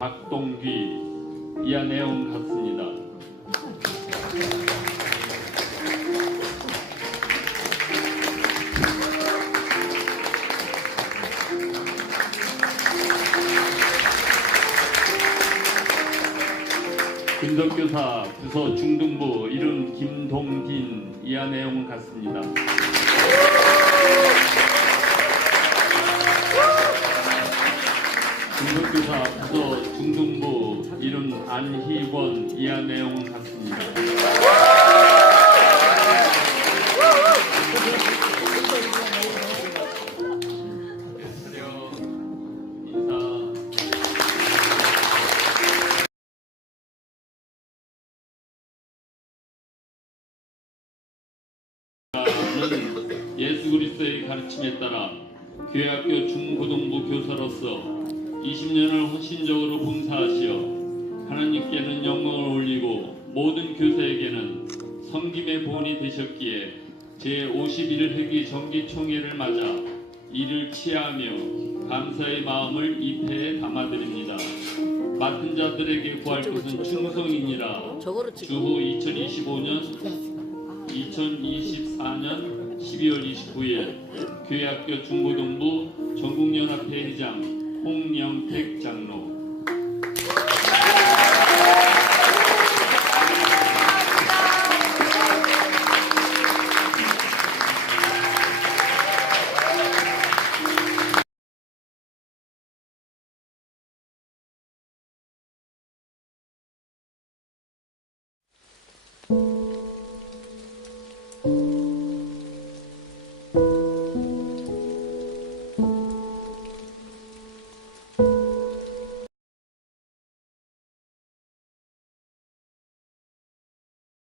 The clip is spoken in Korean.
박동귀 이하 내용 같습니다. 김덕교사 부서 중등부 이름 김동긴 이하 내용은 같습니다. 김덕교사 부서 중등부 이름 안희권 이하 내용은 같습니다. 는 예수 그리스도의 가르침에 따라 교회학교 중고등부 교사로서 20년을 헌신적으로 봉사하시어 하나님께는 영광을 올리고 모든 교사에게는 성김의 보온이 되셨기에 제51 회기 정기총회를 맞아 이를 치하며 감사의 마음을 이 패에 담아드립니다. 맡은 자들에게 구할 것은 충성이니라. 주후 2025년 2024년 12월 29일 교회학교 중고등부 전국연합회 회장 홍영택 장로.